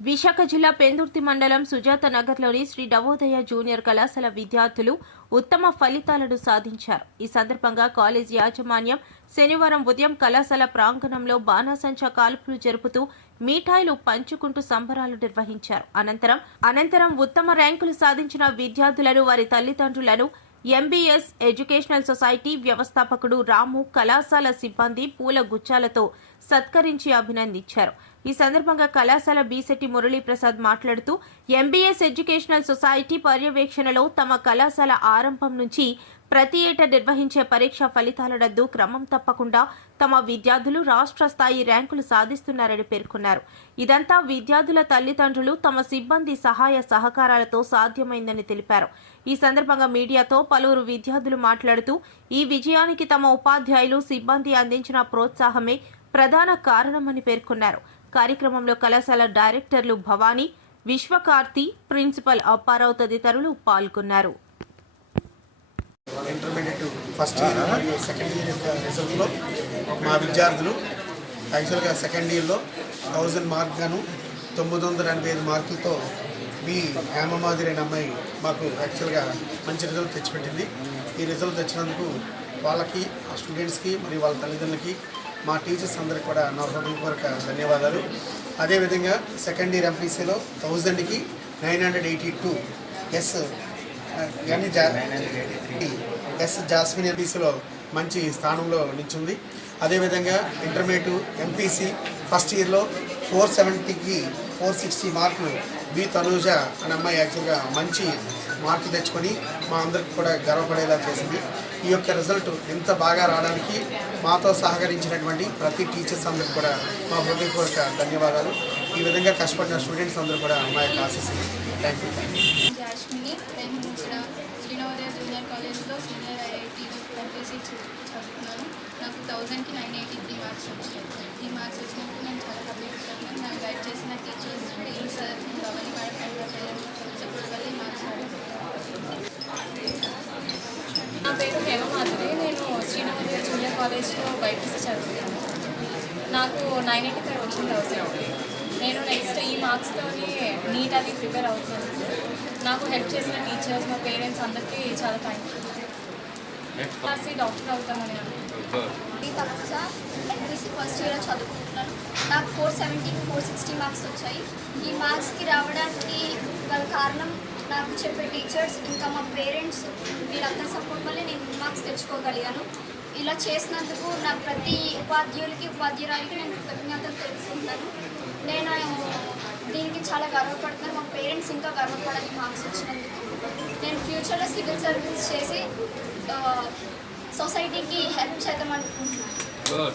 విశాఖ జిల్లా పెందుర్తి మండలం సుజాత నగర్లోని శ్రీ నవోదయ జూనియర్ కళాశాల విద్యార్థులు ఉత్తమ ఫలితాలను సాధించారు. ఈ సందర్భంగా కాలేజీ యాజమాన్యం శనివారం ఉదయం కళాశాల ప్రాంగణంలో బాణాసంచా కాల్పులు జరుపుతూ మిఠాయిలు పంచుకుంటూ సంబరాలు నిర్వహించారు. అనంతరం అనంతరం ఉత్తమ ర్యాంకులు సాధించిన విద్యార్థులను వారి తల్లిదండ్రులను ఎంబీఎస్ ఎడ్యుకేషనల్ సొసైటీ వ్యవస్థాపకుడు రాము కళాశాల సిబ్బంది పూల గుచ్చాలతో సత్కరించి అభినందించారు. ఈ సందర్భంగా కళాశాల బీసెట్టి మురళీప్రసాద్ మాట్లాడుతూ ఎంబీఎస్ ఎడ్యుకేషనల్ సొసైటీ పర్యవేక్షణలో తమ కళాశాల ఆరంభం నుంచి ప్రతి ఏటా నిర్వహించే పరీక్ష ఫలితాల రద్దు క్రమం తప్పకుండా తమ విద్యార్థులు రాష్ట్ర స్థాయి ర్యాంకులు సాధిస్తున్నారని పేర్కొన్నారు. ఇదంతా విద్యార్థుల తల్లిదండ్రులు తమ సిబ్బంది సహాయ సహకారాలతో సాధ్యమైందని తెలిపారు. ఈ సందర్భంగా మీడియాతో పలువురు విద్యార్థులు మాట్లాడుతూ ఈ విజయానికి తమ ఉపాధ్యాయులు సిబ్బంది అందించిన ప్రోత్సాహమే ప్రధాన కారణమని పేర్కొన్నారు. కార్యక్రమంలో కళాశాల డైరెక్టర్లు భవానీ విశ్వకార్తి ప్రిన్సిపల్ అప్పారావు తదితరులు పాల్గొన్నారు. ఇంటర్మీడియట్ ఫస్ట్ ఇయర్ మరియు సెకండ్ ఇయర్ యొక్క రిజల్ట్లో మా విద్యార్థులు యాక్చువల్గా సెకండ్ ఇయర్లో థౌజండ్ మార్క్ గాను తొమ్మిది వందల ఎనభై ఐదు మార్కులతో బి హేమమాదిరి అనే అమ్మాయి మాకు యాక్చువల్గా మంచి రిజల్ట్ తెచ్చిపెట్టింది. ఈ రిజల్ట్ తెచ్చినందుకు వాళ్ళకి ఆ స్టూడెంట్స్కి మరియు వాళ్ళ తల్లిదండ్రులకి మా టీచర్స్ అందరికి కూడా నా హృదయపూర్వక ధన్యవాదాలు. అదేవిధంగా సెకండ్ ఇయర్ ఎంపీసీలో థౌజండ్కి nine hundred eighty two S కానీ ఎస్ జాస్మిన్ ఎంపీసీలో మంచి స్థానంలో నిల్చుంది. అదేవిధంగా ఇంటర్మీడియట్ ఎంపీసీ ఫస్ట్ ఇయర్లో ఫోర్ సెవెంటీకి ఫోర్ సిక్స్టీ మార్కులు బి తనూజ అనే అమ్మాయి యాక్చువల్గా మంచి మార్కులు తెచ్చుకొని మా అందరికి కూడా గర్వపడేలా చేసింది. ఈ యొక్క రిజల్ట్ ఎంత బాగా రావడానికి మాతో సహకరించినటువంటి ప్రతి టీచర్స్ అందరికి కూడా మా హృదయపూర్వక ధన్యవాదాలు. ఈ విధంగా కష్టపడిన స్టూడెంట్స్ అందరూ కూడా మా యొక్క థ్యాంక్ యూ థ్యాంక్ జూనియర్ కాలేజ్లో సీనియర్ ఐఐటి ఎంపీసీ చదువుతున్నాను. నాకు థౌజండ్కి నైన్ ఎయిటీ త్రీ మార్క్స్ వచ్చాయి. త్రీ మార్క్స్ వచ్చినప్పుడు నేను చాలా హ్యాపీ అవుతున్నాను నాకు గైడ్ చేసిన టీచర్స్ డీన్ సార్ గవర్ని మేడం అండ్ సపోర్ట్ వల్ల ఈ మార్క్స్ నా పేరు హేమమాధురి నేను శ్రీనగర్ జూనియర్ కాలేజ్లో బైపీసీ చదువుతున్నాను. నాకు నైన్ ఎయిటీ ఫైవ్ వచ్చింది థౌసండ్ నేను నెక్స్ట్ ఈ మార్క్స్తోని నీట్ అది ప్రిపేర్ అవుతున్నాను. నాకు హెల్ప్ చేసిన టీచర్స్ మా పేరెంట్స్ అందరికీ చాలా థ్యాంక్ యూ క్లాస్ డాక్టర్ అవుతామని అనుకుంటున్నాను ఈ తలస ఎంపీసీ ఫస్ట్ ఇయర్ చదువుకుంటున్నాను. నాకు ఫోర్ సెవెంటీకి ఫోర్ సిక్స్టీ మార్క్స్ వచ్చాయి. ఈ మార్క్స్కి రావడానికి గల కారణం నాకు చెప్పే టీచర్స్ ఇంకా మా పేరెంట్స్ వీళ్ళందరి సపోర్ట్ వల్లే నేను ఈ మార్క్స్ తెచ్చుకోగలిగాను. ఇలా చేసినందుకు నా ప్రతి ఉపాధ్యాయులకి ఉపాధ్యాయురాలకి నేను కృతజ్ఞతలు తెలుపుకుంటున్నాను. నేను దీనికి చాలా గర్వపడుతున్నాను. మా పేరెంట్స్ ఇంకా గర్వపడాలి మార్క్స్ వచ్చినందుకు. నేను ఫ్యూచర్లో సివిల్ సర్వీస్ చేసి సొసైటీకి హెల్ప్ చేద్దాం అనుకుంటున్నాను